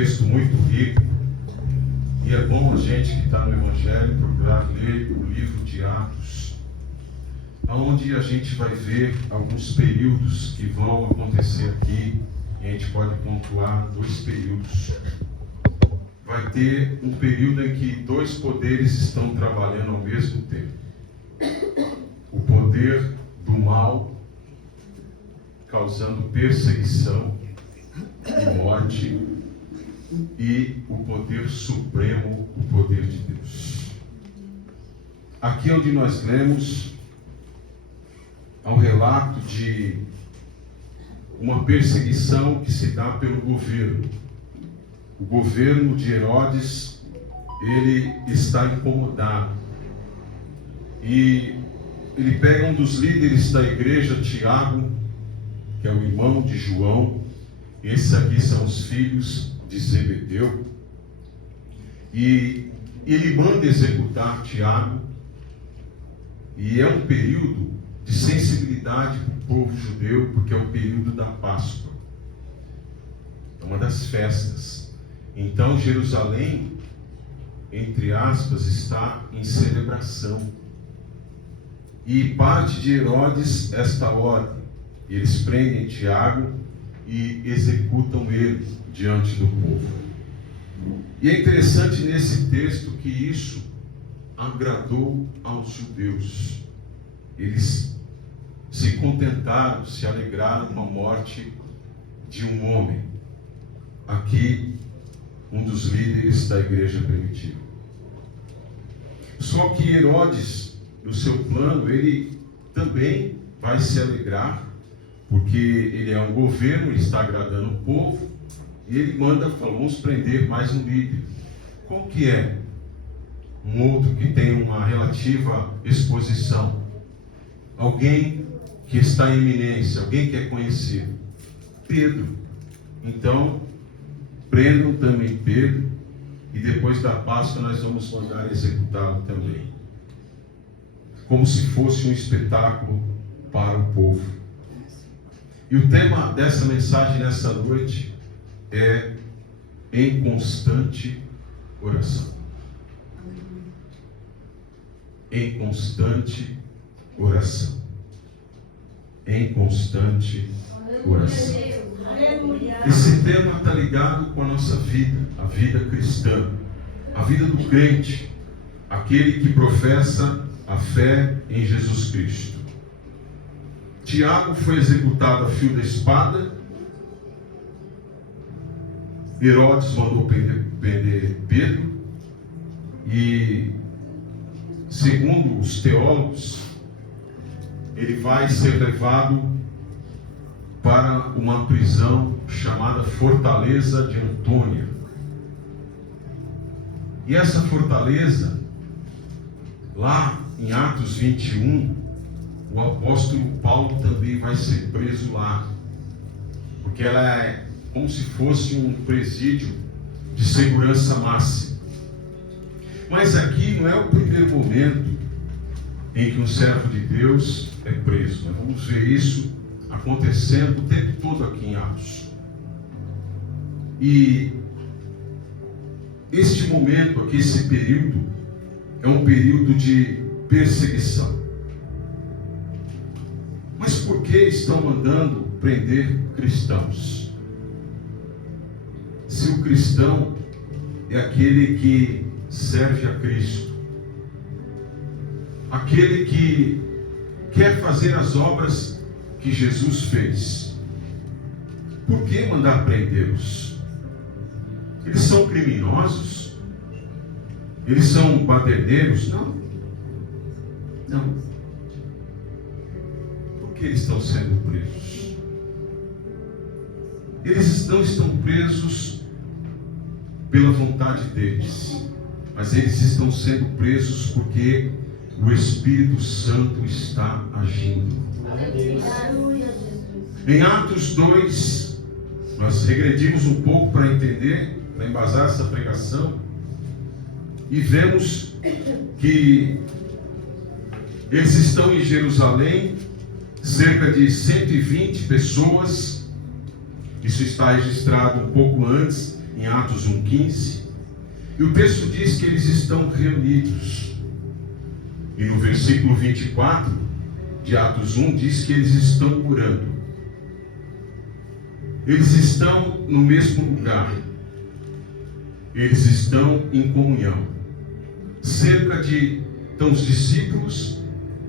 texto muito rico, e é bom a gente que está no Evangelho procurar ler o livro de Atos, onde a gente vai ver alguns períodos que vão acontecer aqui, e a gente pode pontuar 2 períodos. Vai ter um período em que 2 poderes estão trabalhando ao mesmo tempo. O poder do mal, causando perseguição e morte, e o poder supremo, o poder de Deus. Aqui onde nós lemos, há um relato de uma perseguição que se dá pelo governo. O governo de Herodes, ele está incomodado. E ele pega um dos líderes da igreja, Tiago, que é o irmão de João. Esses aqui são os filhos de Zebedeu. E ele manda executar Tiago. E é um período de sensibilidade para o povo judeu, porque é o período da Páscoa. É uma das festas. Então Jerusalém, entre aspas, está em celebração. E parte de Herodes esta ordem. Eles prendem Tiago e executam ele diante do povo. E é interessante nesse texto que isso agradou aos judeus. Eles se contentaram, se alegraram com a morte de um homem. Aqui, um dos líderes da igreja primitiva. Só que Herodes, no seu plano, ele também vai se alegrar, porque ele é um governo, ele está agradando o povo, e ele manda, vamos prender mais um líder. Qual que é? Um outro que tem uma relativa exposição. Alguém que está em eminência, alguém que é conhecido. Pedro. Então, prendam também Pedro, e depois da Páscoa nós vamos mandar executá-lo também. Como se fosse um espetáculo para o povo. E o tema dessa mensagem nessa noite é em constante oração. Em constante oração. Em constante oração. Esse tema está ligado com a nossa vida, a vida cristã, a vida do crente, aquele que professa a fé em Jesus Cristo. Tiago foi executado a fio da espada. Herodes mandou prender Pedro. E, segundo os teólogos, ele vai ser levado para uma prisão chamada Fortaleza de Antônia. E essa fortaleza, lá em Atos 21, o apóstolo Paulo também vai ser preso lá, porque ela é como se fosse um presídio de segurança máxima. Mas aqui não é o primeiro momento em que um servo de Deus é preso. Nós vamos ver isso acontecendo o tempo todo aqui em Atos. E este momento aqui, esse período, é um período de perseguição. Mas por que estão mandando prender cristãos? Se o cristão é aquele que serve a Cristo, aquele que quer fazer as obras que Jesus fez, por que mandar prendê-los? Eles são criminosos? Eles são baderneiros? Não. Não. Por que eles estão sendo presos? Eles não estão presos pela vontade deles, mas eles estão sendo presos porque o Espírito Santo está agindo. Em Atos 2, nós regredimos um pouco para entender, para embasar essa pregação, e vemos que eles estão em Jerusalém, cerca de 120 pessoas. Isso está registrado um pouco antes, em Atos 1,15, e o texto diz que eles estão reunidos. E no versículo 24 de Atos 1 diz que eles estão orando. Eles estão no mesmo lugar. Eles estão em comunhão. Cerca de os discípulos,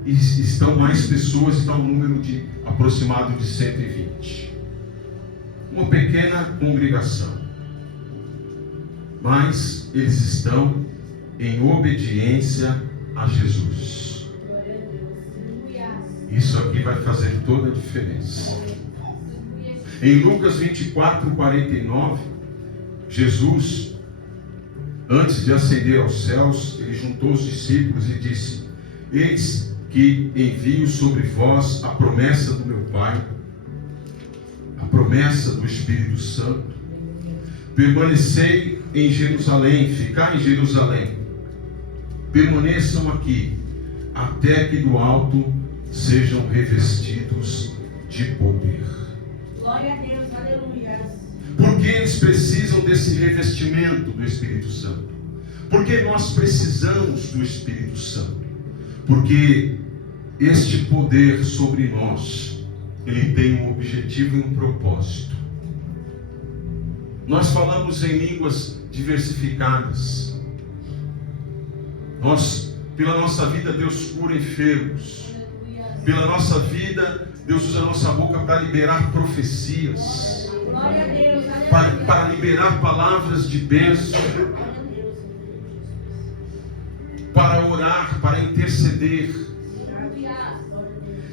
e estão mais pessoas, está um número de aproximado de 120. Uma pequena congregação. Mas eles estão em obediência a Jesus. Isso aqui vai fazer toda a diferença. Em Lucas 24:49, Jesus, antes de ascender aos céus, ele juntou os discípulos e disse: eis que envio sobre vós a promessa do meu Pai, a promessa do Espírito Santo. Permanecei em Jerusalém, ficai em Jerusalém, permaneçam aqui, até que do alto sejam revestidos de poder. Glória a Deus, aleluia. Porque eles precisam desse revestimento do Espírito Santo? Porque nós precisamos do Espírito Santo? Porque este poder sobre nós, ele tem um objetivo e um propósito. Nós falamos em línguas diversificadas. Pela nossa vida, Deus cura enfermos. Pela nossa vida, Deus usa a nossa boca para liberar profecias. Glória a Deus, aleluia. Para liberar palavras de bênção. Para orar, para interceder.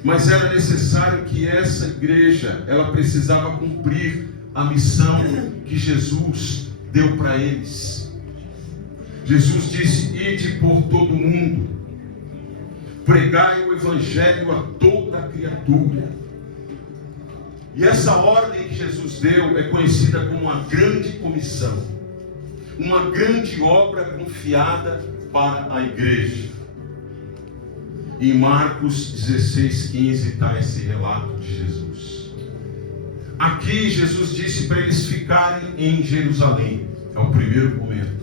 Mas era necessário que essa igreja, ela precisava cumprir a missão que Jesus deu para eles. Jesus disse: ide por todo o mundo, pregai o evangelho a toda criatura. E essa ordem que Jesus deu é conhecida como uma grande comissão, uma grande obra confiada para a igreja. Em Marcos 16:15 está esse relato de Jesus. Aqui Jesus disse para eles ficarem em Jerusalém. É o primeiro momento.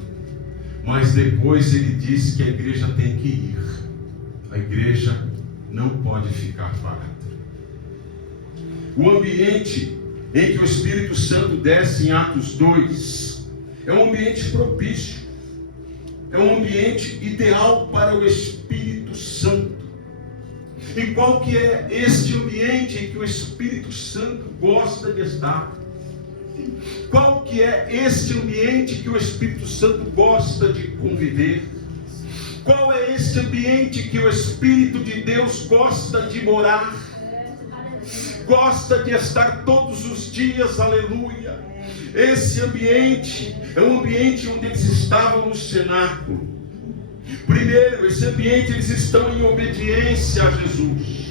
Mas depois ele disse que a igreja tem que ir. A igreja não pode ficar parada. O ambiente em que o Espírito Santo desce em Atos 2 é um ambiente propício. É um ambiente ideal para o Espírito Santo. E qual que é este ambiente em que o Espírito Santo gosta de estar? Qual que é este ambiente que o Espírito Santo gosta de conviver? Qual é este ambiente que o Espírito de Deus gosta de morar? Gosta de estar todos os dias, aleluia. Esse ambiente é um ambiente onde eles estavam no cenáculo. Primeiro, esse ambiente eles estão em obediência a Jesus.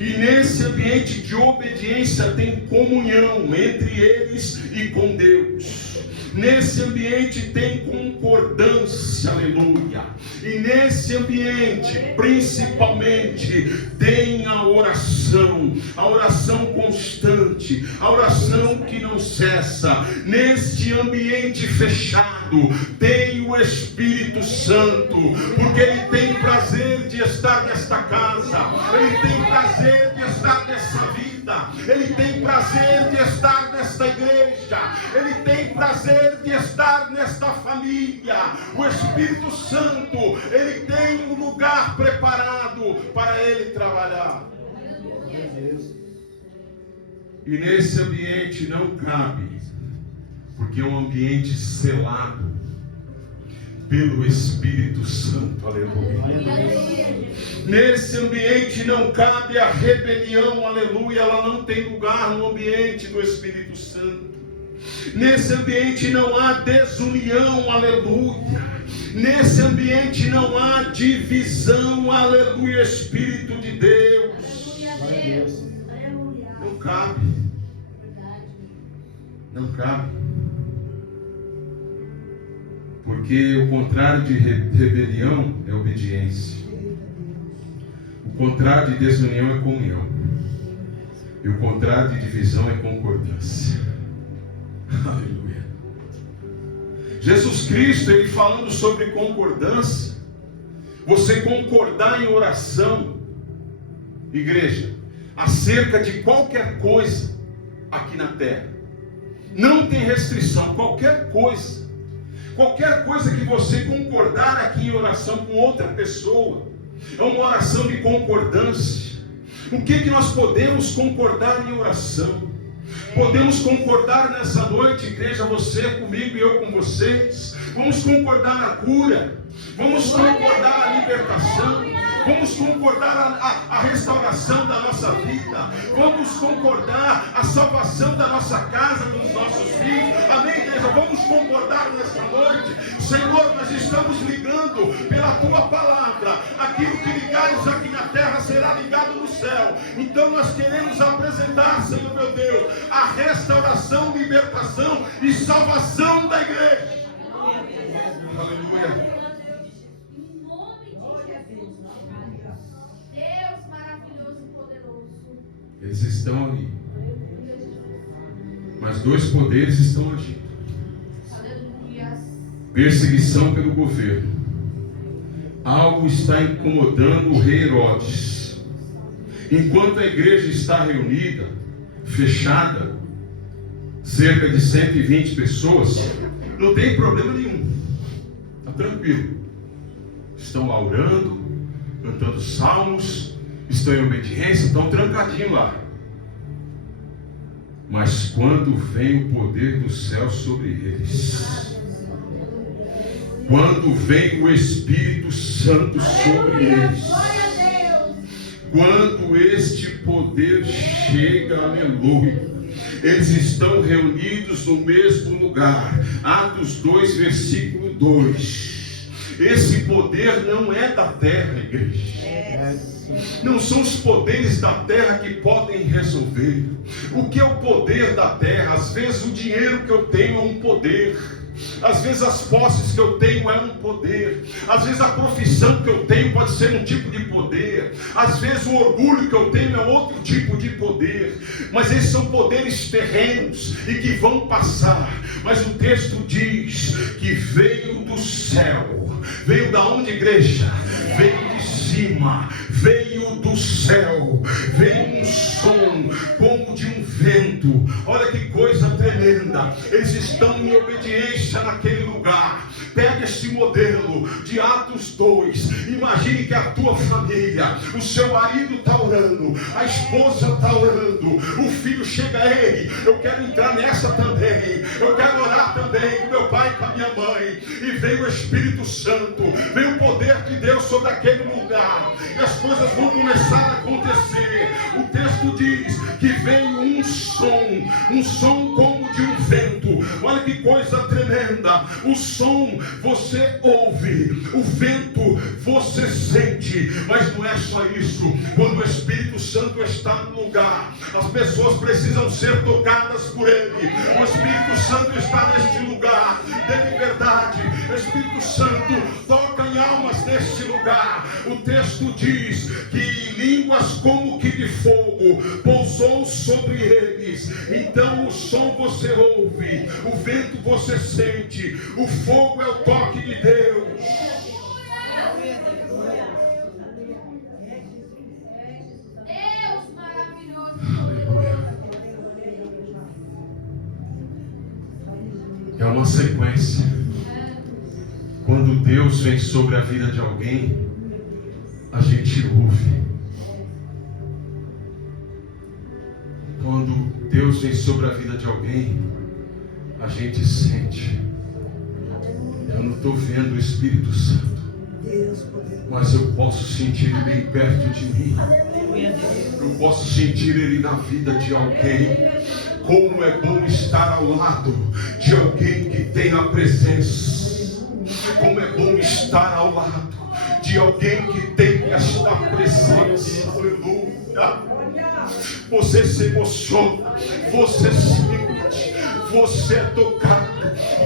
E nesse ambiente de obediência tem comunhão entre eles e com Deus. Nesse ambiente tem concordância, aleluia. E nesse ambiente, principalmente, tem a oração constante, a oração que não cessa. Neste ambiente fechado, tem o Espírito Santo, porque Ele tem prazer de estar nesta casa, Ele tem prazer de estar nessa vida. Ele tem prazer de estar nesta igreja. Ele tem prazer de estar nesta família. O Espírito Santo, Ele tem um lugar preparado para Ele trabalhar. E nesse ambiente não cabe, porque é um ambiente selado pelo Espírito Santo, aleluia. Nesse ambiente não cabe a rebelião, aleluia. Ela não tem lugar no ambiente do Espírito Santo. Nesse ambiente não há desunião, aleluia. Nesse ambiente não há divisão, aleluia. Espírito de Deus, não cabe, não cabe. Porque o contrário de rebelião é obediência. O contrário de desunião é comunhão. E o contrário de divisão é concordância. Aleluia. Jesus Cristo, ele falando sobre concordância, você concordar em oração, igreja, acerca de qualquer coisa aqui na terra, não tem restrição, qualquer coisa que você concordar aqui em oração com outra pessoa, é uma oração de concordância. O que nós podemos concordar em oração? Podemos concordar nessa noite, igreja, você comigo e eu com vocês. Vamos concordar na cura, vamos concordar a libertação, vamos concordar a restauração da nossa vida, vamos concordar a salvação da nossa casa, dos nossos filhos. Amém, igreja? Vamos concordar nessa noite. Senhor, nós estamos ligando pela tua palavra. Aquilo que ligares aqui na terra será ligado no céu. Então nós queremos apresentar, Senhor meu Deus, a restauração, libertação e salvação da igreja. Aleluia. Em nome de Jesus. Deus maravilhoso e poderoso. Eles estão ali. Mas dois poderes estão agindo. Aleluia. Perseguição pelo governo. Algo está incomodando o rei Herodes. Enquanto a igreja está reunida, fechada, cerca de 120 pessoas, não tem problema nenhum. Está tranquilo. Estão lá orando, cantando salmos, estão em obediência, estão trancadinhos lá. Mas quando vem o poder do céu sobre eles, quando vem o Espírito Santo sobre eles, quando este poder chega, aleluia, eles estão reunidos no mesmo lugar. Atos 2, versículo 2. Esse poder não é da terra, igreja. Não são os poderes da terra que podem resolver. O que é o poder da terra? Às vezes o dinheiro que eu tenho é um poder. Às vezes as posses que eu tenho é um poder. Às vezes a profissão que eu tenho pode ser um tipo de poder. Às vezes o orgulho que eu tenho é outro tipo de poder. Mas esses são poderes terrenos e que vão passar. Mas o texto diz que veio do céu. Veio da onde, igreja? Veio de cima. Veio do céu. Veio um som como de um vento. Olha que coisa tremenda. Eles estão em obediência naquele lugar. Pega este modelo de Atos 2. Imagine que a tua família, o seu marido está orando, a esposa está orando, o filho chega, ei, eu quero entrar nessa também, eu quero orar também com meu pai e com a minha mãe. E veio o Espírito Santo, veio o poder de Deus sobre aquele lugar, e as coisas vão começar a acontecer. O texto diz que veio um som como de um vento. Olha que coisa tremenda. O som você ouve, o vento você sente, mas não é só isso. Quando o Espírito Santo está no lugar, as pessoas precisam ser tocadas por ele. O Espírito Santo está neste lugar, dê liberdade. O Espírito Santo toca em almas neste lugar. O texto diz que línguas como que de fogo pousou sobre eles. Então o som você ouve, o vento você sente, o fogo é o toque de Deus. Deus maravilhoso. É uma sequência. Quando Deus vem sobre a vida de alguém, a gente ouve. Quando Deus vem sobre a vida de alguém, a gente sente. Eu não estou vendo o Espírito Santo, mas eu posso sentir Ele bem perto de mim. Eu posso sentir Ele na vida de alguém. Como é bom estar ao lado de alguém que tem a presença. Como é bom estar ao lado de alguém que tem esta presença. Aleluia. Você se emociona, você sente, você é tocado.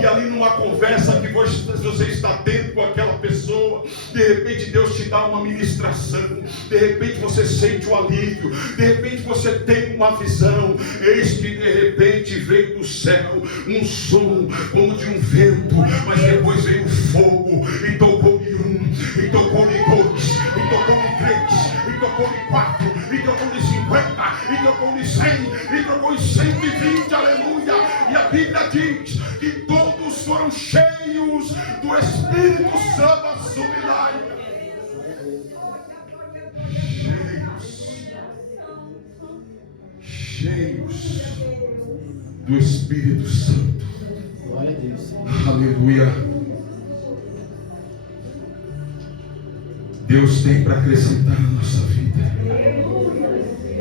E ali numa conversa que você está tendo com aquela pessoa, de repente Deus te dá uma ministração, de repente você sente o alívio, de repente você tem uma visão. Eis que de repente veio do céu um som como de um vento, mas e todos foram cheios do Espírito Santo. Cheios do Espírito Santo. Glória a Deus. Aleluia. Deus tem para acrescentar na nossa vida.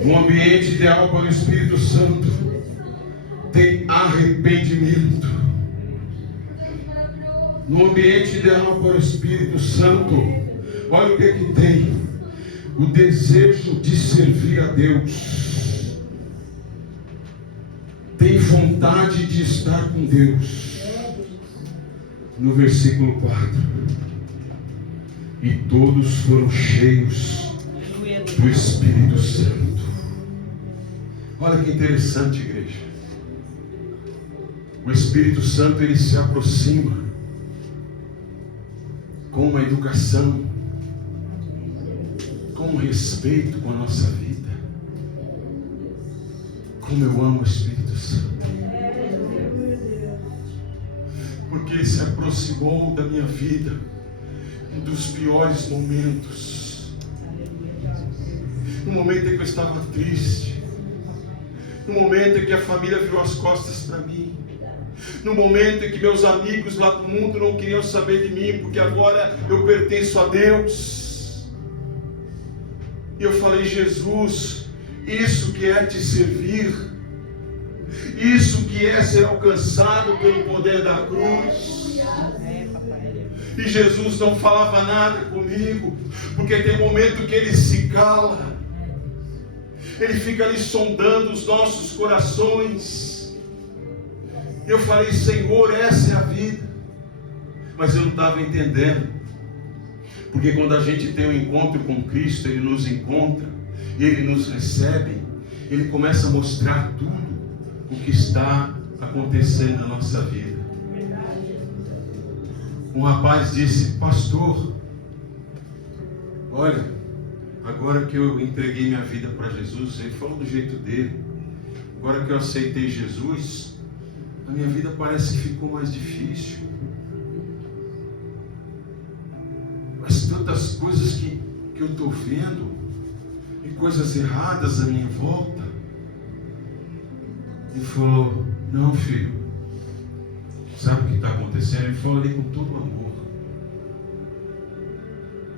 Um ambiente ideal para o Espírito Santo tem arrependimento. No ambiente ideal para o Espírito Santo, olha o que tem: o desejo de servir a Deus, tem vontade de estar com Deus. No versículo 4, e todos foram cheios do Espírito Santo. Olha que interessante, igreja. O Espírito Santo, ele se aproxima com uma educação, com um respeito com a nossa vida. Como eu amo o Espírito Santo, porque ele se aproximou da minha vida em um dos piores momentos. No momento em que eu estava triste, no momento em que a família virou as costas para mim, no momento em que meus amigos lá do mundo não queriam saber de mim, porque agora eu pertenço a Deus. E eu falei: Jesus, isso que é te servir, isso que é ser alcançado pelo poder da cruz. E Jesus não falava nada comigo, porque tem momento que ele se cala, ele fica ali sondando os nossos corações. E eu falei: Senhor, essa é a vida. Mas eu não estava entendendo, porque quando a gente tem um encontro com Cristo, ele nos encontra, ele nos recebe, ele começa a mostrar tudo o que está acontecendo na nossa vida. Um rapaz disse: pastor, olha, agora que eu entreguei minha vida para Jesus, ele falou do jeito dele, agora que eu aceitei Jesus, a minha vida parece que ficou mais difícil. Mas tantas coisas que eu estou vendo, e coisas erradas à minha volta. Ele falou: não, filho, sabe o que está acontecendo? Ele falou ali com todo amor: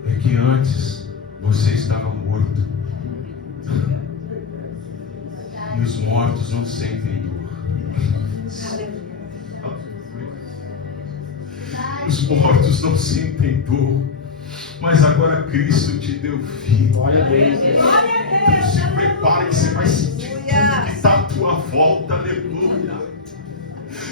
é que antes você estava morto, e os mortos não sentem dor. Os mortos não sentem dor, mas agora Cristo te deu vida. Glória a Deus. Então se prepare, que você vai sentir tudo que está à tua volta. Aleluia.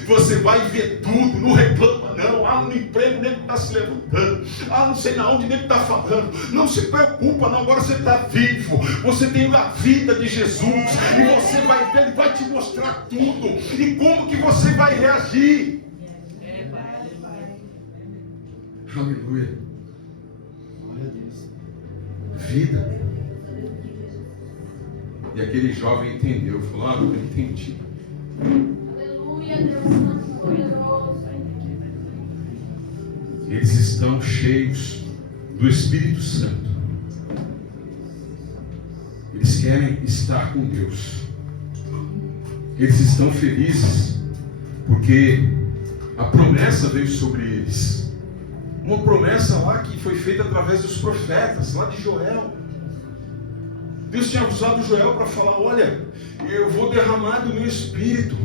Você vai ver tudo, não reclama não. Ah, no emprego nem está se levantando, ah, não sei na onde nem está falando. Não se preocupa não, agora você está vivo, você tem a vida de Jesus, e você vai ver, ele vai te mostrar tudo, e como que você vai reagir. Aleluia. Glória a Deus. Vida. E aquele jovem entendeu, falou: ah, eu entendi. Aleluia, Deus Santo poderoso. Eles estão cheios do Espírito Santo. Eles querem estar com Deus. Eles estão felizes porque a promessa veio sobre eles. Uma promessa lá que foi feita através dos profetas, lá de Joel. Deus tinha usado Joel para falar: olha, eu vou derramar do meu Espírito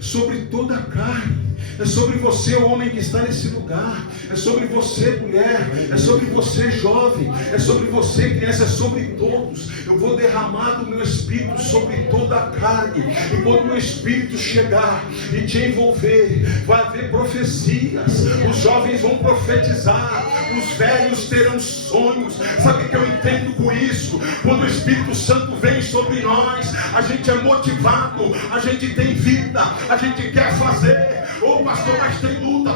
sobre toda a carne. É sobre você, homem que está nesse lugar. É sobre você, mulher. É sobre você, jovem. É sobre você, criança. É sobre todos. Eu vou derramar do meu Espírito sobre toda a carne. E quando o meu Espírito chegar e te envolver, vai haver profecias. Os jovens vão profetizar. Os velhos terão sonhos. Sabe o que eu entendo com isso? Quando o Espírito Santo vem sobre nós, a gente é motivado, a gente tem vida, a gente quer fazer. Ô pastor, mas tem luta,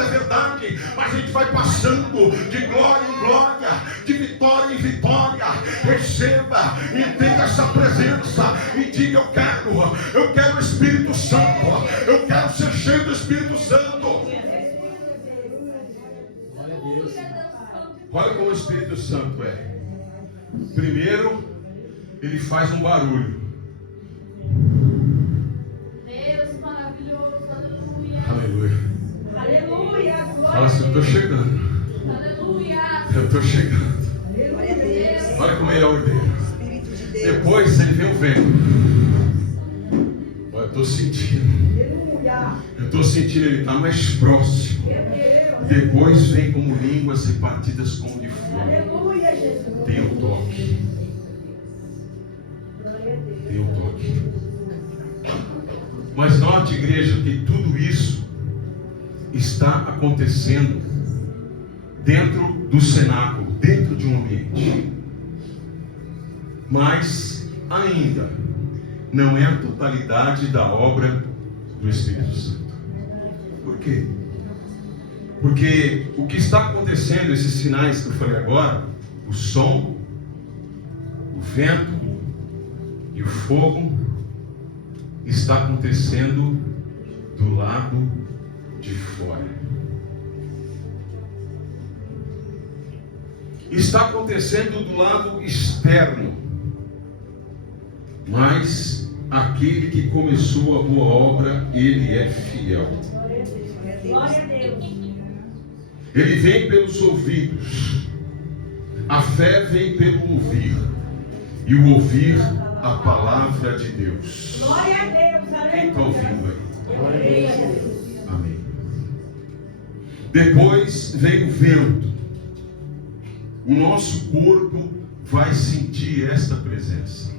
é verdade, mas a gente vai passando de glória em glória, de vitória em vitória. Receba, entenda essa presença e diga: eu quero o Espírito Santo, eu quero ser cheio do Espírito Santo. Santo. Glória a Deus. Olha como o Espírito Santo é. Primeiro, ele faz um barulho. Deus maravilhoso, aleluia. Aleluia. Aleluia. Fala assim, eu estou chegando. Aleluia. Eu estou chegando. Glória a Deus. Olha como ele é ordeiro. Espírito de Deus. Depois ele vem o vento. Olha, eu estou sentindo. Aleluia. Eu estou sentindo ele está mais próximo. Meu Deus. Depois vem como línguas repartidas como de fogo. Aleluia, Jesus. Tem o toque. Glória a Deus. Tem o toque. Mas note, igreja, que tudo isso está acontecendo dentro do cenáculo, dentro de um ambiente. Mas ainda não é a totalidade da obra do Espírito Santo. Por quê? Porque o que está acontecendo, esses sinais que eu falei agora, o som, o vento e o fogo, está acontecendo do lado de fora. Está acontecendo do lado externo. Mas aquele que começou a boa obra, ele é fiel. Glória a Deus. Ele vem pelos ouvidos. A fé vem pelo ouvir. E o ouvir a palavra de Deus. Glória a Deus. Quem está ouvindo aí? Glória a Deus. Amém. Depois vem o vento. O nosso corpo vai sentir esta presença.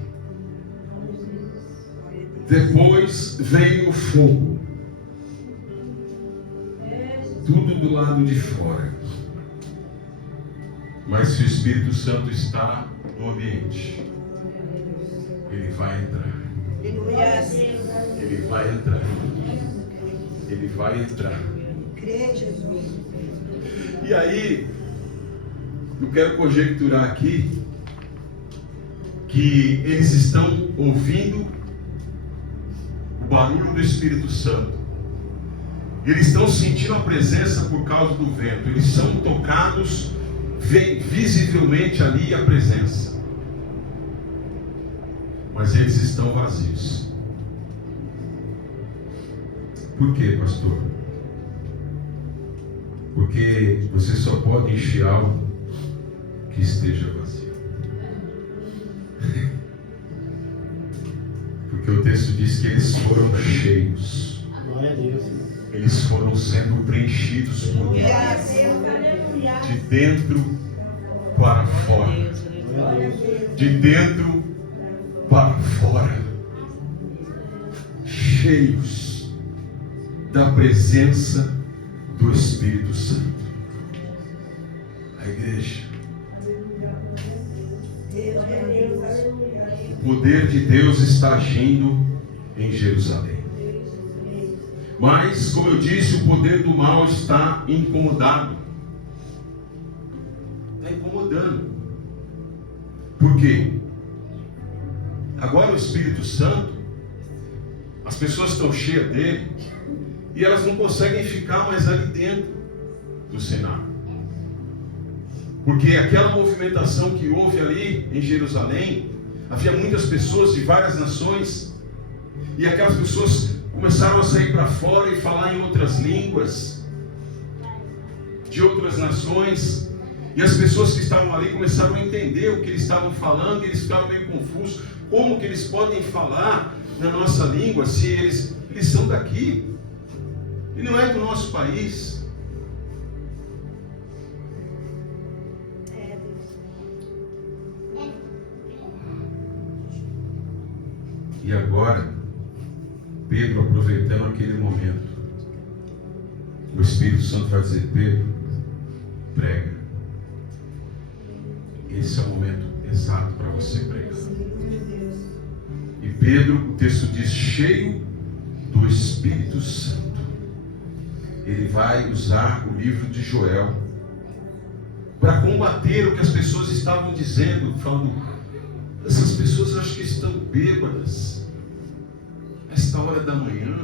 Depois vem o fogo. Tudo do lado de fora. Mas se o Espírito Santo está no ambiente, ele vai entrar. Aleluia. Ele vai entrar. Ele vai entrar. Crê, Jesus. E aí, eu quero conjecturar aqui que eles estão ouvindo o barulho do Espírito Santo. Eles estão sentindo a presença por causa do vento. Eles são tocados, vem visivelmente ali a presença. Mas eles estão vazios. Por quê, pastor? Porque você só pode encher algo que esteja vazio. Porque o texto diz que eles foram cheios. Glória a Deus. Eles foram sendo preenchidos por Deus. Glória a Deus. Aleluia. De dentro para fora. Glória a Deus. De dentro para fora. Cheios da presença do Espírito Santo. A igreja. Deus, Deus. Aleluia. O poder de Deus está agindo em Jerusalém. Mas, como eu disse, o poder do mal está incomodado. Está incomodando. Por quê? Agora o Espírito Santo, as pessoas estão cheias dele e elas não conseguem ficar mais ali dentro do cenáculo. Porque aquela movimentação que houve ali em Jerusalém, havia muitas pessoas de várias nações, e aquelas pessoas começaram a sair para fora e falar em outras línguas, de outras nações, e as pessoas que estavam ali começaram a entender o que eles estavam falando, e eles ficaram meio confusos. Como que eles podem falar na nossa língua se eles são daqui? E não é do nosso país. E agora, Pedro, aproveitando aquele momento, o Espírito Santo vai dizer: Pedro, prega. Esse é o momento exato para você pregar. E Pedro, o texto diz, cheio do Espírito Santo, ele vai usar o livro de Joel para combater o que as pessoas estavam dizendo, falando: essas pessoas acho que estão bêbadas esta hora da manhã.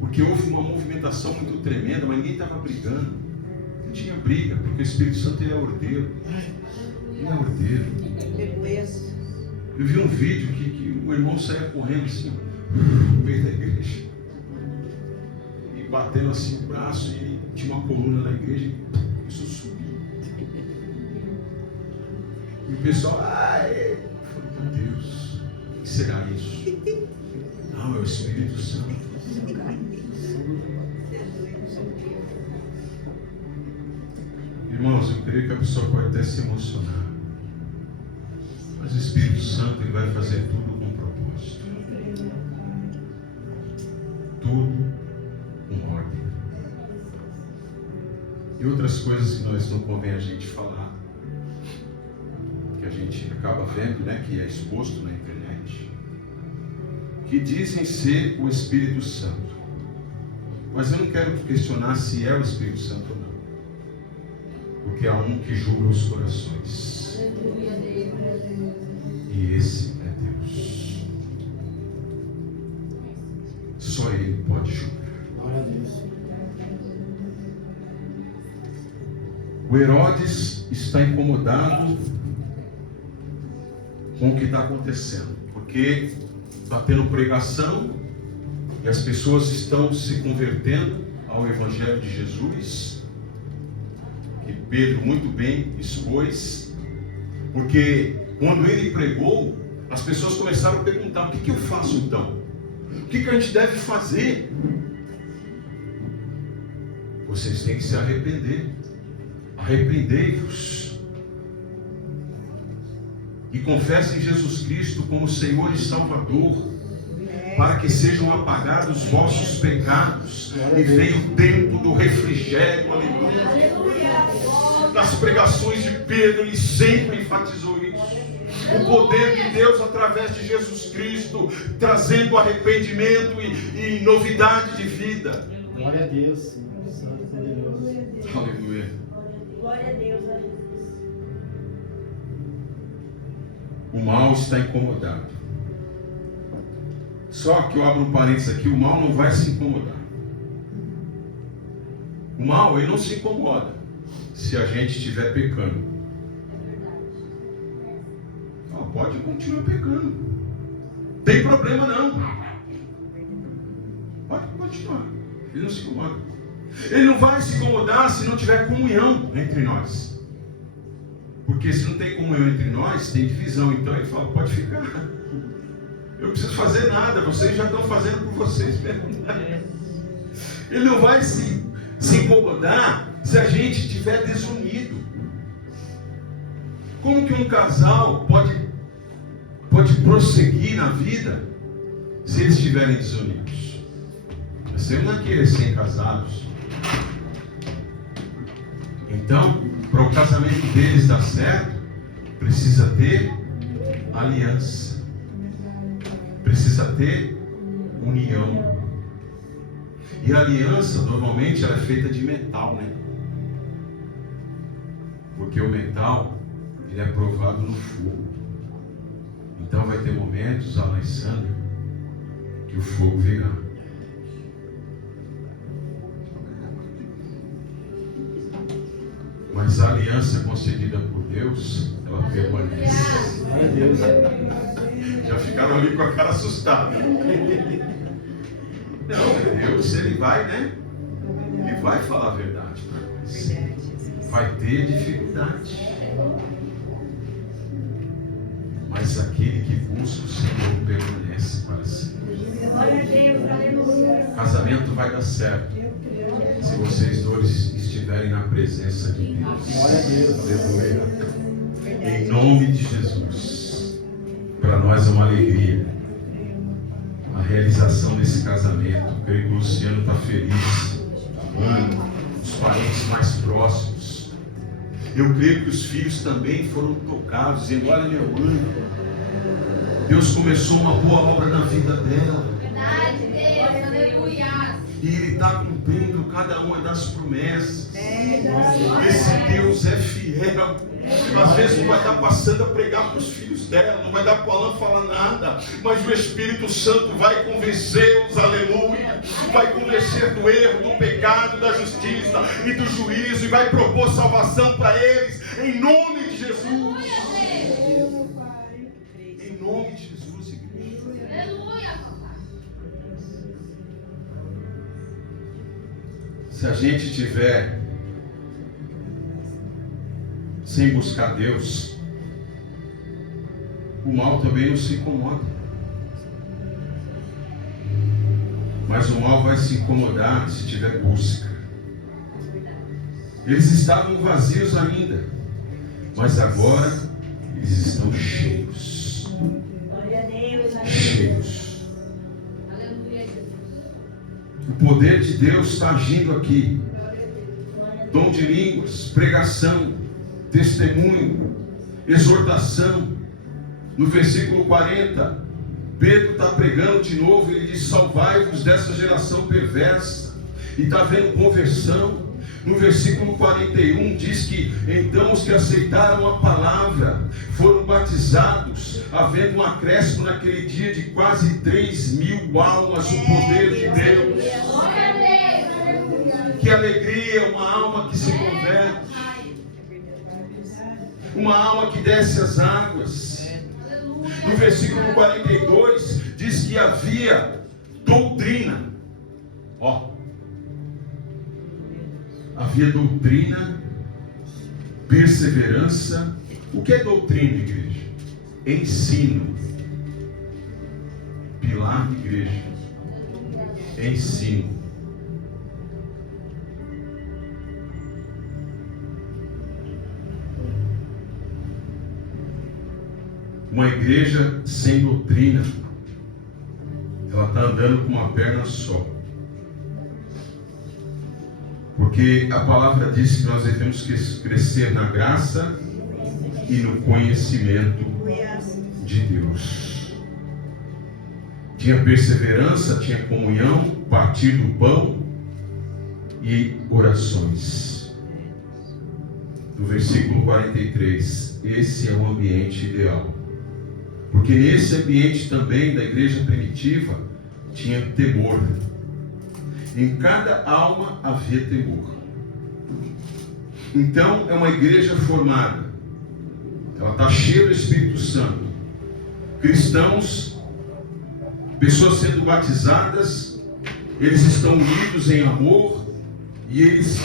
O Porque houve uma movimentação muito tremenda, mas ninguém estava brigando. Não tinha briga, porque o Espírito Santo ele é ordeiro. Ele é ordeiro. Aleluia. Eu vi um vídeo que o irmão saía correndo assim, no meio da igreja, e batendo assim o braço, e tinha uma coluna na igreja e começou a subir. E o pessoal, ai, eu falei, meu Deus, o que será isso? Não, é o Espírito Santo. Irmãos, eu creio que a pessoa pode até se emocionar, mas o Espírito Santo ele vai fazer tudo com propósito, tudo com ordem. E outras coisas que nós não convém a gente falar, que a gente acaba vendo, né, que é exposto na internet, que dizem ser o Espírito Santo. Mas eu não quero questionar se é o Espírito Santo ou não, porque há um que julga os corações, e esse é Deus. Só Ele pode julgar. Glória a Deus. O Herodes está incomodado com o que está acontecendo, porque está tendo pregação e as pessoas estão se convertendo ao Evangelho de Jesus, que Pedro muito bem expôs, porque quando ele pregou, as pessoas começaram a perguntar: o que eu faço então? O que a gente deve fazer? Vocês têm que se arrepender. Arrependei-vos e confessem Jesus Cristo como Senhor e Salvador, para que sejam apagados os vossos pecados e venha o tempo do refrigério. Aleluia. Nas pregações de Pedro, ele sempre enfatizou isso. O poder de Deus através de Jesus Cristo, trazendo arrependimento e novidade de vida. Glória a Deus. Santo poderoso. Aleluia. Glória a Deus, a Jesus. O mal está incomodado. Só que eu abro um parênteses aqui: o mal não vai se incomodar. O mal, ele não se incomoda se a gente estiver pecando. Não, pode continuar pecando. Tem problema não. Pode continuar. Ele não se incomoda. Ele não vai se incomodar se não tiver comunhão entre nós. Porque se não tem comunhão entre nós, tem divisão. Então ele fala: pode ficar. Eu não preciso fazer nada, vocês já estão fazendo por vocês mesmo. Ele não vai se incomodar se a gente estiver desunido. Como que um casal pode prosseguir na vida se eles estiverem desunidos? Nós temos aqui recém-casados. Então, para o casamento deles dar certo, precisa ter aliança, precisa ter união. E a aliança normalmente ela é feita de metal, né? Porque o metal ele é provado no fogo. Então vai ter momentos, Alessandra, que o fogo virá. Mas a aliança concedida por Deus, ela permanece. Glória a Deus. Já ficaram ali com a cara assustada. Não, Deus, ele vai, né? Ele vai falar a verdade para nós. Vai ter dificuldade. Mas aquele que busca o Senhor permanece para sempre. Glória a Deus, aleluia. O casamento vai dar certo se vocês dois estiverem na presença de Deus. Glória a Deus. Aleluia. Em nome de Jesus. Para nós é uma alegria a realização desse casamento. Eu creio que o Luciano está feliz, amando os parentes mais próximos. Eu creio que os filhos também foram tocados, dizendo: olha minha mãe, Deus começou uma boa obra na vida dela. Verdade, Deus, aleluia. E Ele está cumprindo cada uma das promessas. Esse Deus é fiel. Às vezes não vai dar passando a pregar para os filhos dela, não vai dar para o Alan falar nada, mas o Espírito Santo vai convencê-los, aleluia, vai convencer do erro, do pecado, da justiça e do juízo, e vai propor salvação para eles, em nome de Jesus. Em nome de Jesus, igreja. Aleluia, papai. Se a gente tiver sem buscar Deus, o mal também não se incomoda. Mas o mal vai se incomodar se tiver busca. Eles estavam vazios ainda, mas agora eles estão cheios. Glória a Deus. Cheios. Aleluia, Jesus. O poder de Deus está agindo aqui. Dom de línguas, pregação, testemunho, exortação. No versículo 40, Pedro está pregando de novo. Ele diz: salvai-vos dessa geração perversa. E está havendo conversão. No versículo 41 diz que então os que aceitaram a palavra foram batizados, havendo um acréscimo naquele dia de quase 3.000 almas. O poder de Deus. Glória a Deus. Aleluia. Que alegria, uma alma que se converte, uma alma que desce as águas. Aleluia. No versículo 42 diz que havia doutrina. Havia doutrina, perseverança. O que é doutrina, igreja? Ensino. Pilar de igreja. Ensino. Uma igreja sem doutrina, ela está andando com uma perna só. Porque a palavra diz que nós devemos crescer na graça e no conhecimento de Deus. Tinha perseverança, tinha comunhão, partir do pão e orações. No versículo 43, esse é o ambiente ideal. Porque nesse ambiente também da igreja primitiva tinha temor. Em cada alma havia temor. Então é uma igreja formada. Ela está cheia do Espírito Santo. Cristãos, pessoas sendo batizadas, eles estão unidos em amor e eles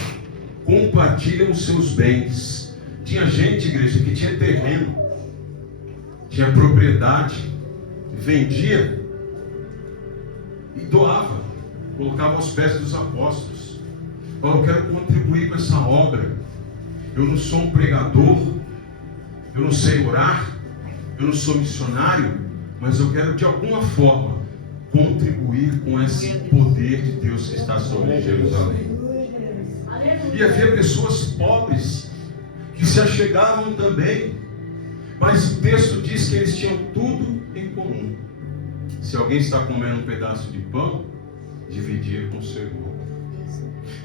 compartilham os seus bens. Tinha gente, igreja, que tinha terreno, tinha propriedade, vendia e doava. Colocava aos pés dos apóstolos. Eu quero contribuir com essa obra. Eu não sou um pregador, eu não sei orar, eu não sou missionário, mas eu quero de alguma forma contribuir com esse poder de Deus que está sobre Jerusalém. E havia pessoas pobres que se achegavam também, mas o texto diz que eles tinham tudo em comum. Se alguém está comendo um pedaço de pão, dividir com o seu irmão.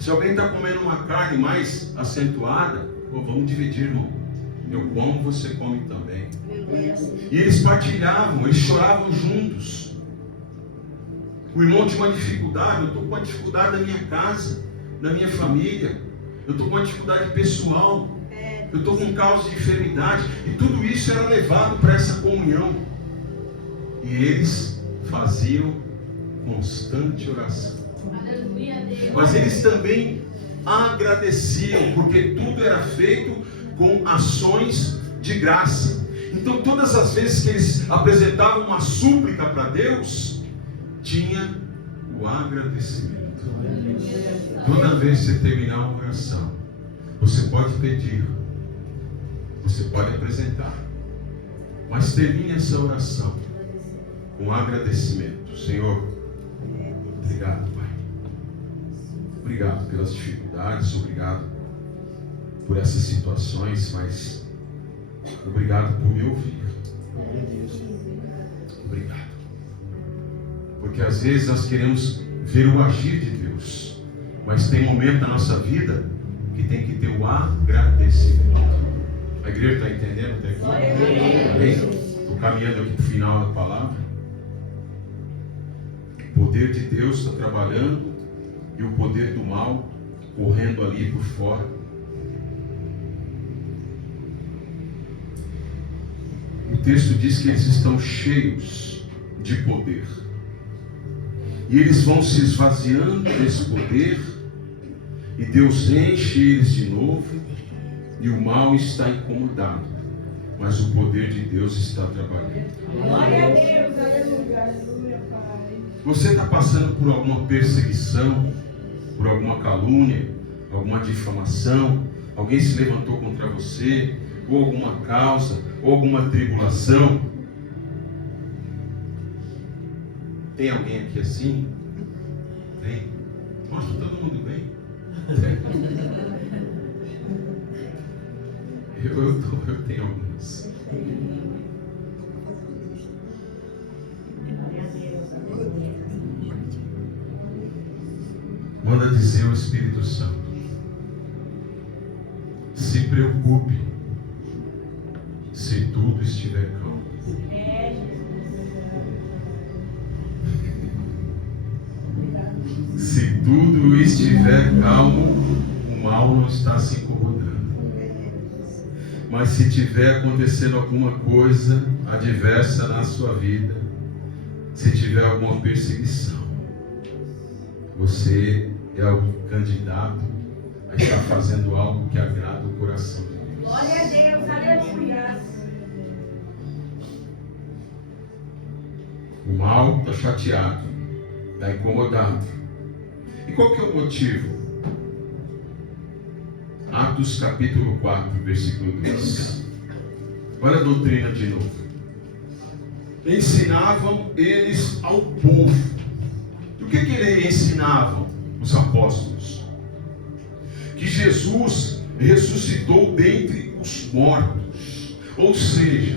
Se alguém está comendo uma carne mais acentuada, vamos dividir, irmão. Eu como, você come também. E eles partilhavam, eles choravam juntos. O irmão tinha uma dificuldade. Eu estou com uma dificuldade na minha casa, na minha família. Eu estou com uma dificuldade pessoal. Eu estou com causa de enfermidade. E tudo isso era levado para essa comunhão. E eles faziam constante oração. Aleluia, Deus. Mas eles também agradeciam, porque tudo era feito com ações de graça. Então todas as vezes que eles apresentavam uma súplica para Deus, tinha o agradecimento. Toda vez que você terminar uma oração, você pode pedir, você pode apresentar, mas termine essa oração com agradecimento. Senhor, obrigado, Pai. Obrigado pelas dificuldades, obrigado por essas situações, mas obrigado por me ouvir. Obrigado. Porque às vezes nós queremos ver o agir de Deus, Mas tem momento na nossa vida que tem que ter o agradecimento. A igreja está entendendo até aqui? Amém? Estou caminhando aqui para o final da palavra. O poder de Deus está trabalhando e o poder do mal correndo ali por fora. O texto diz que eles estão cheios de poder. E eles vão se esvaziando desse poder. E Deus enche eles de novo. E o mal está incomodado. Mas o poder de Deus está trabalhando. Glória a Deus, aleluia, aleluia, Pai. Você está passando por alguma perseguição, por alguma calúnia, alguma difamação, alguém se levantou contra você, ou alguma causa, ou alguma tribulação. Tem alguém aqui assim? Tem? Nossa, todo mundo bem? Eu tenho algumas. Manda dizer ao Espírito Santo: se preocupe se tudo estiver calmo. Se tudo estiver calmo, o mal não está se incomodando. Mas se tiver acontecendo alguma coisa adversa na sua vida, se tiver alguma perseguição, você é o candidato a estar fazendo algo que agrada o coração de Deus. Glória a Deus, aleluia. O mal está chateado, está incomodado. E qual que é o motivo? Atos capítulo 4, versículo 2. Olha a doutrina de novo. Ensinavam eles ao povo. E o que eles ensinavam, os apóstolos? Que Jesus ressuscitou dentre os mortos. Ou seja,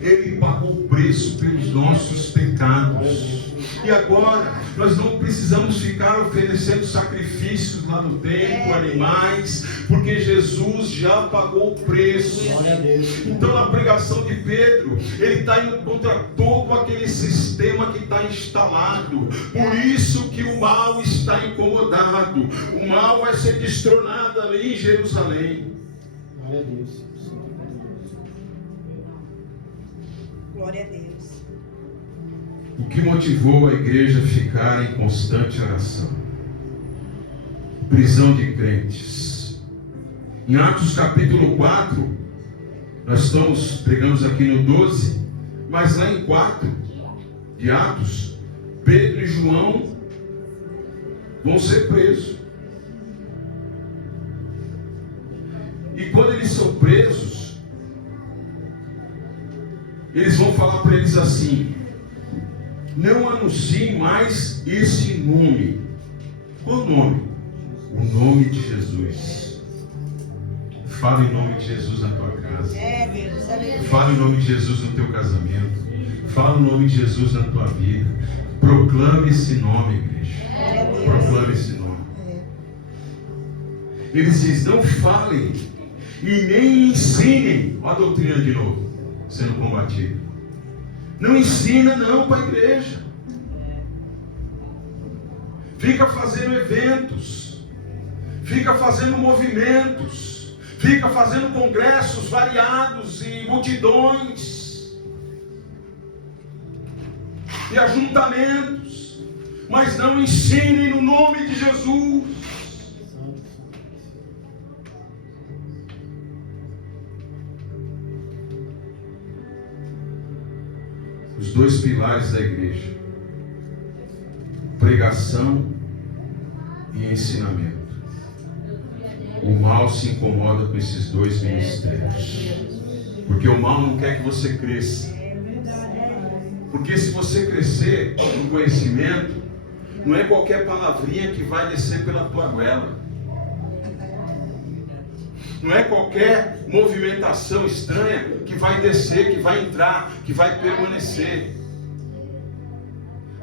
Ele pagou o preço pelos nossos pecados. E agora, nós não precisamos ficar oferecendo sacrifícios lá no templo, animais, porque Jesus já pagou o preço. Glória a Deus. Então, na pregação de Pedro, ele está indo contra todo aquele sistema que está instalado. Por isso que o mal está incomodado. O mal vai ser destronado ali em Jerusalém. Glória a Deus. Glória a Deus. O que motivou a igreja a ficar em constante oração? Prisão de crentes. Em Atos capítulo 4, nós pregamos aqui no 12, mas lá em 4 de Atos, Pedro e João vão ser presos. E quando eles são presos, eles vão falar para eles assim: não anunciem mais esse nome. Qual nome? O nome de Jesus. Fala em nome de Jesus na tua casa. Fala em nome de Jesus no teu casamento. Fala em nome de Jesus na tua vida. Proclame esse nome, igreja. Proclame esse nome. Eles dizem: não falem e nem ensinem. Olha a doutrina de novo sendo combatida. Não ensina não para a igreja. Fica fazendo eventos. Fica fazendo movimentos. Fica fazendo congressos variados e multidões. E ajuntamentos. Mas não ensinem no nome de Jesus. Os dois pilares da igreja: pregação e ensinamento. O mal se incomoda com esses dois ministérios, porque o mal não quer que você cresça. Porque se você crescer no conhecimento, não é qualquer palavrinha que vai descer pela tua goela. Não é qualquer movimentação estranha que vai descer, que vai entrar, que vai permanecer.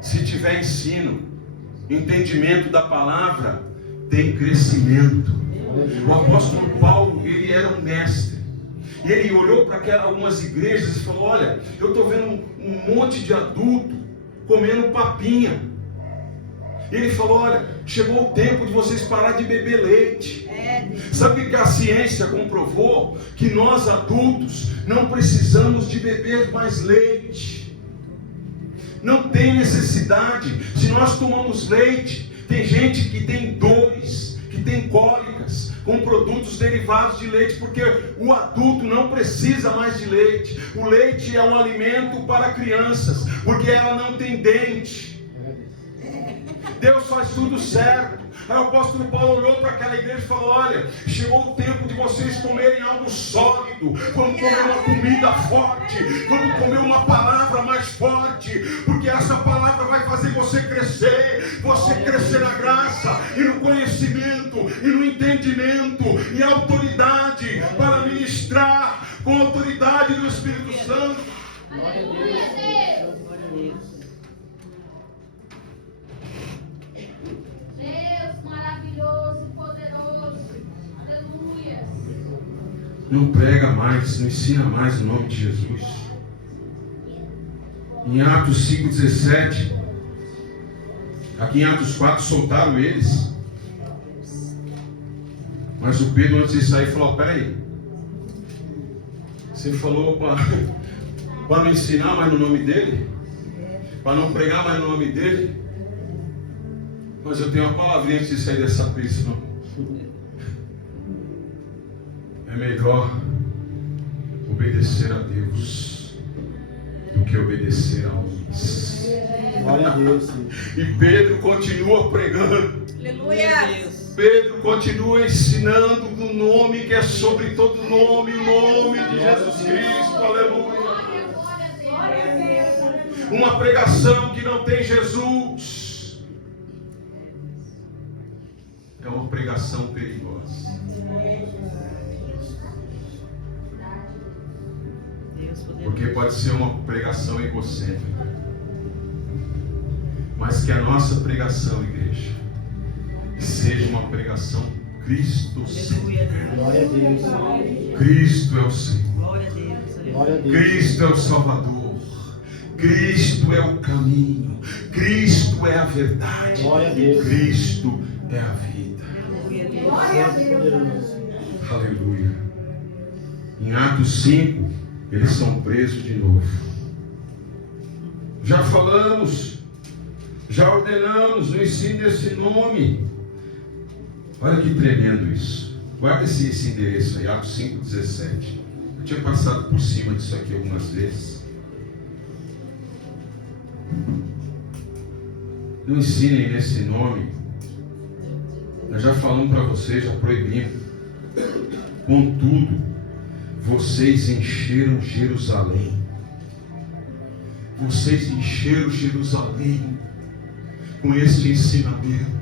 Se tiver ensino, entendimento da palavra, tem crescimento. O apóstolo Paulo, ele era um mestre. E ele olhou para algumas igrejas e falou: olha, eu estou vendo um monte de adulto comendo papinha. E ele falou: olha, chegou o tempo de vocês parar de beber leite. Sabe o que a ciência comprovou? Que nós adultos não precisamos de beber mais leite. Não tem necessidade. Se nós tomamos leite, tem gente que tem dores, que tem cólicas, com produtos derivados de leite, porque o adulto não precisa mais de leite. O leite é um alimento para crianças, porque ela não tem dente. Deus faz tudo certo. Aí o apóstolo Paulo olhou para aquela igreja e falou: olha, chegou o tempo de vocês comerem algo sólido, quando comer uma comida forte, quando comer uma palavra mais forte, porque essa palavra vai fazer você crescer na graça, e no conhecimento, e no entendimento, e autoridade, para ministrar com a autoridade do Espírito Santo. Aleluia, Deus. Deus maravilhoso e poderoso. Aleluia. Não prega mais, não ensina mais o nome de Jesus. Em Atos 5,17, aqui em Atos 4 soltaram eles. Mas o Pedro, antes de sair, falou: peraí, você falou para não ensinar mais no nome dele, para não pregar mais no nome dele, mas eu tenho uma palavrinha antes de sair dessa prisão. É melhor obedecer a Deus do que obedecer a homens. Glória a Deus. E Pedro continua pregando. Aleluia. Pedro continua ensinando no nome que é sobre todo nome, o nome de Jesus Cristo. Aleluia. Glória a Deus. Uma pregação que não tem Jesus é uma pregação perigosa. Porque pode ser uma pregação egocêntrica. Mas que a nossa pregação, igreja, seja uma pregação cristocêntrica. Glória a Deus. Cristo é o Senhor. Glória a Deus. Cristo é o Salvador. Cristo é o caminho. Cristo é a verdade. Glória a Deus. Cristo é a vida. Glória a Deus. Aleluia. Em Atos 5, eles são presos de novo. Já falamos, já ordenamos o ensino desse nome. Olha que tremendo isso. Guarda esse endereço aí, Atos 5,17. Eu tinha passado por cima disso aqui algumas vezes. Não ensinem nesse nome. Nós já falamos para vocês, já proibimos. Contudo, vocês encheram Jerusalém. Vocês encheram Jerusalém com este ensinamento.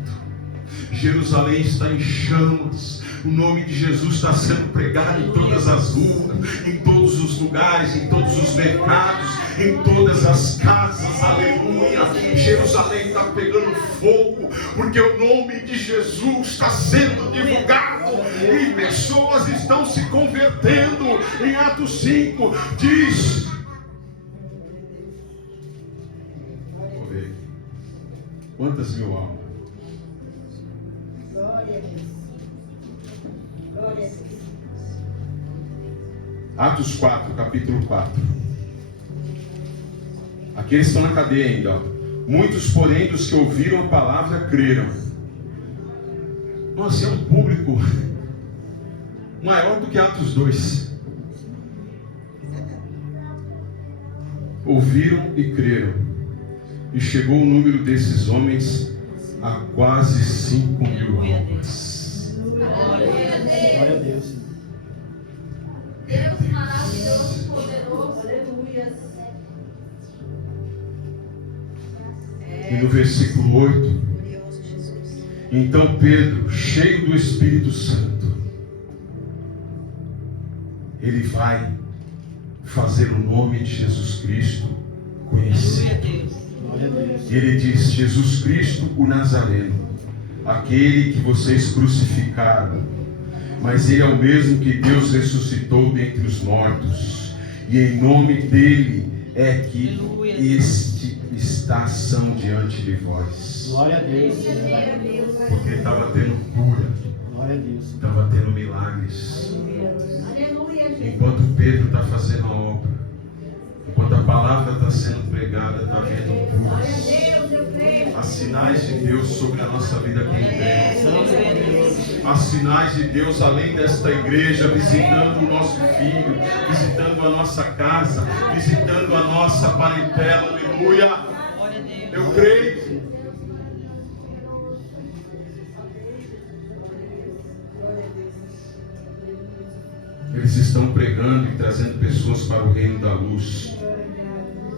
Jerusalém está em chamas. O nome de Jesus está sendo pregado em todas as ruas, em todos os lugares, em todos os mercados, em todas as casas. Aleluia. Jerusalém está pegando fogo, porque o nome de Jesus está sendo divulgado e pessoas estão se convertendo. Em Atos 5 diz: vou ver quantas mil almas. Glória a Deus. Glória a Deus. Atos 4, capítulo 4. Aqui eles estão na cadeia ainda. Ó. Muitos, porém, dos que ouviram a palavra creram. Nossa, é um público maior do que Atos 2. Ouviram e creram. E chegou o número desses homens a quase 5.000 almas. Aleluia, Glória a Deus. Deus. Deus maravilhoso e poderoso. Aleluia. E no versículo 8: então Pedro, cheio do Espírito Santo, ele vai fazer o nome de Jesus Cristo conhecido. Glória a Deus. E ele diz: Jesus Cristo, o Nazareno, aquele que vocês crucificaram, mas ele é o mesmo que Deus ressuscitou dentre os mortos, e em nome dele é que são diante de vós. Glória a Deus. Porque estava tendo cura, Glória a Deus. estava tendo milagres. Aleluia, Jesus. Enquanto Pedro está fazendo a obra, enquanto a palavra está sendo pregada, está havendo curas. Deus, eu creio. Há sinais de Deus sobre a nossa vida aqui em Deus. Há sinais de Deus além desta igreja, visitando o nosso filho, visitando a nossa casa, visitando a nossa parentela. Aleluia. Eu creio. Eles estão pregando e trazendo pessoas para o reino da luz,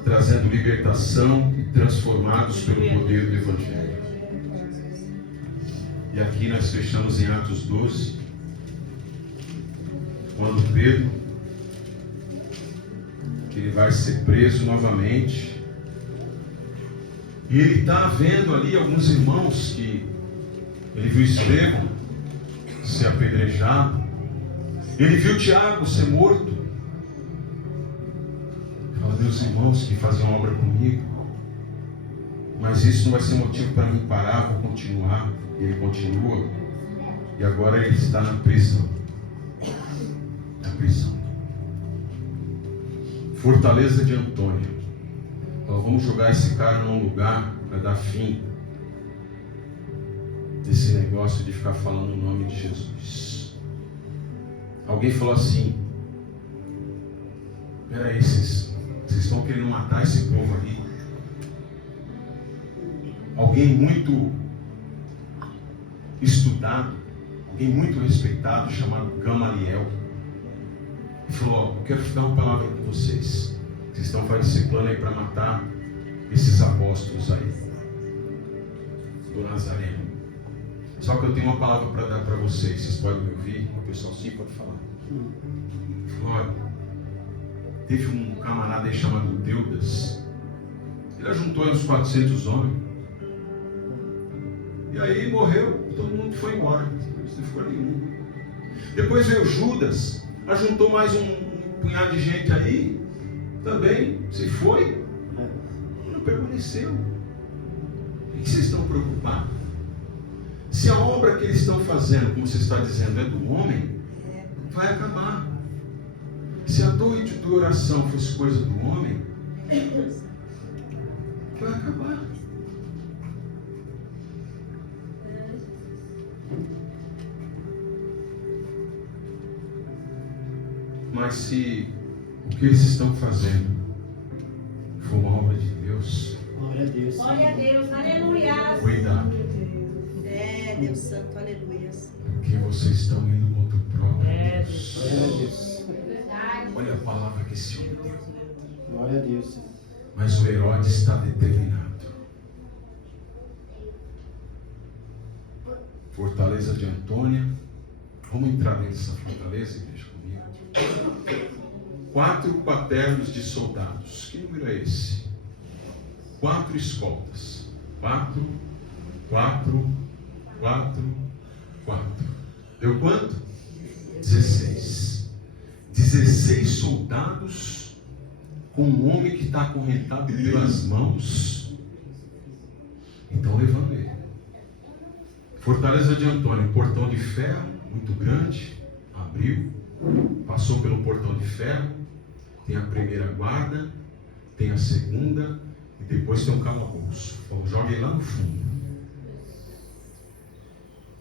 trazendo libertação e transformados pelo poder do Evangelho. E aqui nós fechamos em Atos 12, quando Pedro, que ele vai ser preso novamente, e ele está vendo ali alguns irmãos que ele viu Estevão ser apedrejado, ele viu Tiago ser morto. Fala, meus irmãos que faziam obra comigo, mas isso não vai ser motivo para mim parar, vou continuar. E ele continua, e agora ele está na prisão. Na prisão. Fortaleza de Antônio. Fala, vamos jogar esse cara num lugar para dar fim desse negócio de ficar falando o nome de Jesus. Alguém falou assim: peraí, vocês estão querendo matar esse povo aí? Alguém muito estudado, alguém muito respeitado, chamado Gamaliel, falou: eu quero dar uma palavra com vocês. Vocês estão fazendo esse plano aí para matar esses apóstolos aí do Nazareno. Só que eu tenho uma palavra para dar para vocês. Vocês podem me ouvir? O pessoal sim pode falar. Olha, teve um camarada aí chamado Teudas. Ele ajuntou uns 400 homens. E aí morreu. Todo mundo foi embora. Não ficou nenhum. Depois veio Judas. Ajuntou mais um punhado de gente aí. Também se foi. Não permaneceu. O que vocês estão preocupados? Se a obra que eles estão fazendo, como você está dizendo, é do homem, vai acabar. Se a tua de oração fosse coisa do homem, vai acabar. Mas se o que eles estão fazendo for uma obra de Deus, Glória a Deus. Glória a Deus, aleluia. cuidado. Deus Santo, aleluia. Porque vocês estão indo contra o próprio Deus. Glória a Deus. Verdade. Olha a palavra que esse homem deu. Glória a Deus. Mas o Herodes está determinado. Fortaleza de Antônia. Vamos entrar dentro dessa fortaleza, igreja, comigo. 4 quaternos de soldados. Que número é esse? 4 escoltas. 4. Deu quanto? 16. 16 soldados com um homem que está acorrentado pelas mãos. Então levando ele. Fortaleza de Antônio, portão de ferro, muito grande, abriu, passou pelo portão de ferro, tem a primeira guarda, tem a segunda, e depois tem um calabouço. Então joguem lá no fundo.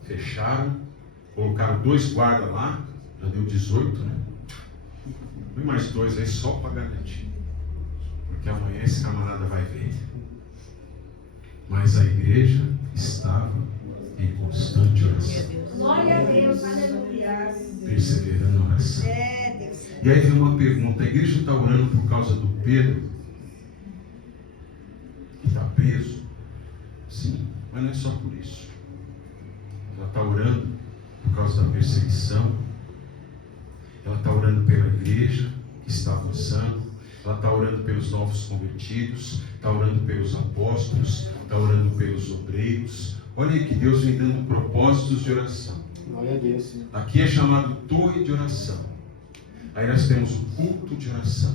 Fecharam, colocaram 2 guardas lá, já deu 18, né? E mais 2 aí só para garantir. Porque amanhã esse camarada vai ver. Mas a igreja estava em constante oração. Glória a Deus, aleluia. Perseverando na oração. Deus. E aí vem uma pergunta: a igreja está orando por causa do Pedro, que está preso? Sim, mas não é só por isso. Ela está orando por causa da perseguição. Ela está orando pela igreja que está avançando. Ela está orando pelos novos convertidos. Está orando pelos apóstolos. Está orando pelos obreiros. Olha aí que Deus vem dando propósitos de oração. Glória a Deus, Senhor. Aqui é chamado torre de oração. Aí nós temos o culto de oração.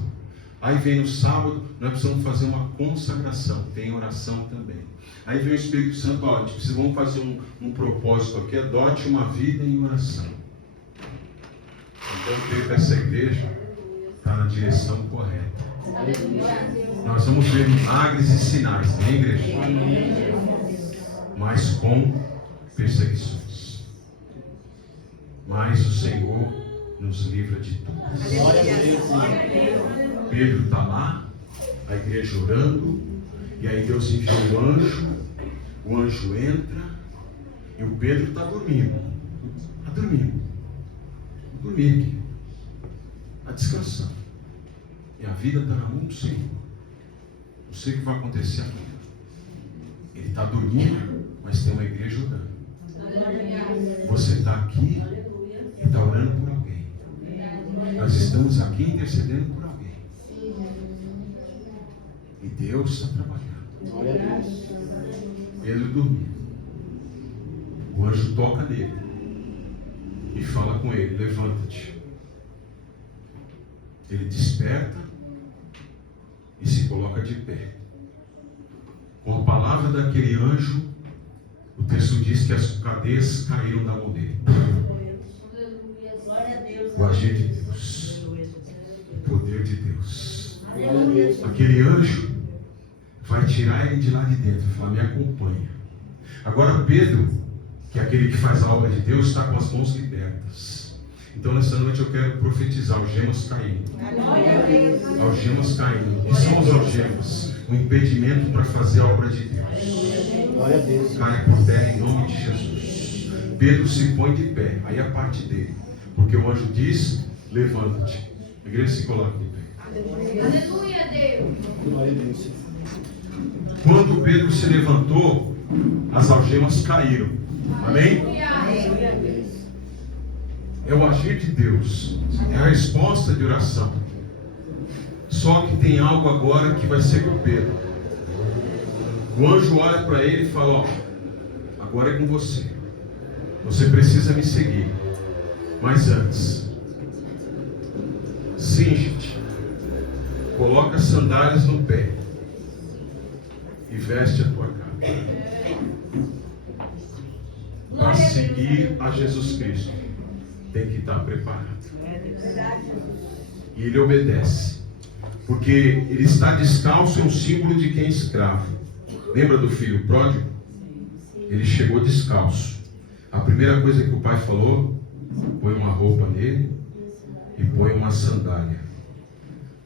Aí vem no sábado, nós precisamos fazer uma consagração. Tem oração também. Aí vem o Espírito Santo, ó, vamos fazer um propósito aqui, adote uma vida em oração. Então eu creio que essa igreja está na direção correta. Nós vamos ver milagres e sinais, né, igreja? Mas com perseguições. Mas o Senhor nos livra de tudo. Glória a Deus, Senhor. Pedro está lá, a igreja orando, e aí Deus enviou o anjo entra, e o Pedro está dormindo. Está dormindo. Dormir aqui. Está descansando. E a vida está na mão do Senhor. Não sei o que vai acontecer amanhã. Ele está dormindo, mas tem uma igreja orando. Você está aqui e está orando por alguém. Nós estamos aqui intercedendo por alguém. E Deus está trabalhando. Glória a Deus. Pedro dormiu. O anjo toca nele e fala com ele: levanta-te. Ele desperta e se coloca de pé. Com a palavra daquele anjo, o texto diz que as cadeias caíram da mão dele. Glória a Deus. O agir de Deus, o poder de Deus. Glória a Deus. Aquele anjo vai tirar ele de lá de dentro e falar: me acompanha. Agora Pedro, que é aquele que faz a obra de Deus, está com as mãos libertas. Então nessa noite eu quero profetizar algemas caindo. Algemas caindo. O que são as algemas? Um impedimento para fazer a obra de Deus. Glória a Deus. Caia por terra em nome de Jesus. Pedro se põe de pé. Aí a parte dele. Porque o anjo diz: levanta-te. A igreja se coloca de pé. Aleluia, Deus. Glória a Deus, Senhor. Quando Pedro se levantou, as algemas caíram. Amém? Glória a Deus. É o agir de Deus. É a resposta de oração. Só que tem algo agora que vai ser com Pedro. O anjo olha para ele e fala: ó, agora é com você. Você precisa me seguir. Mas antes, cinge-te, coloca as sandálias no pé e veste a tua capa. Para seguir a Jesus Cristo, tem que estar preparado. E ele obedece, porque ele está descalço, é um símbolo de quem é escravo. Lembra do filho pródigo? Ele chegou descalço. A primeira coisa que o pai falou: põe uma roupa nele e põe uma sandália,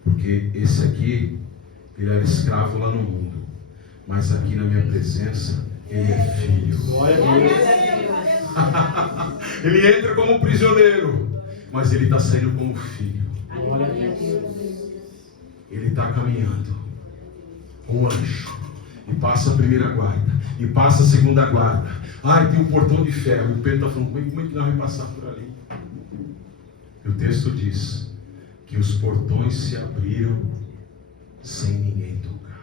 porque esse aqui, ele era escravo lá no mundo, mas aqui na minha presença ele é filho. Glória a Deus. Ele entra como prisioneiro, mas ele está saindo como filho. Glória a Deus. Ele está caminhando com o anjo, e passa a primeira guarda, e passa a segunda guarda. Ai, tem um portão de ferro. O Pedro está falando: como é que nós vamos passar por ali? E o texto diz que os portões se abriram sem ninguém tocar.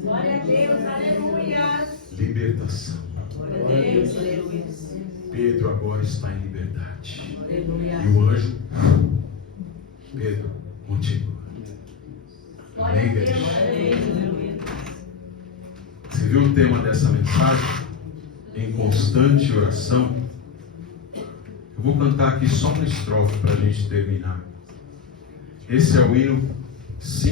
Glória a Deus, aleluia. Libertação. Glória a Deus. Pedro agora está em liberdade. E o anjo: Pedro, continua. Amém, igreja? Você viu o tema dessa mensagem? Em constante oração. Eu vou cantar aqui só uma estrofe para a gente terminar. Esse é o hino 5.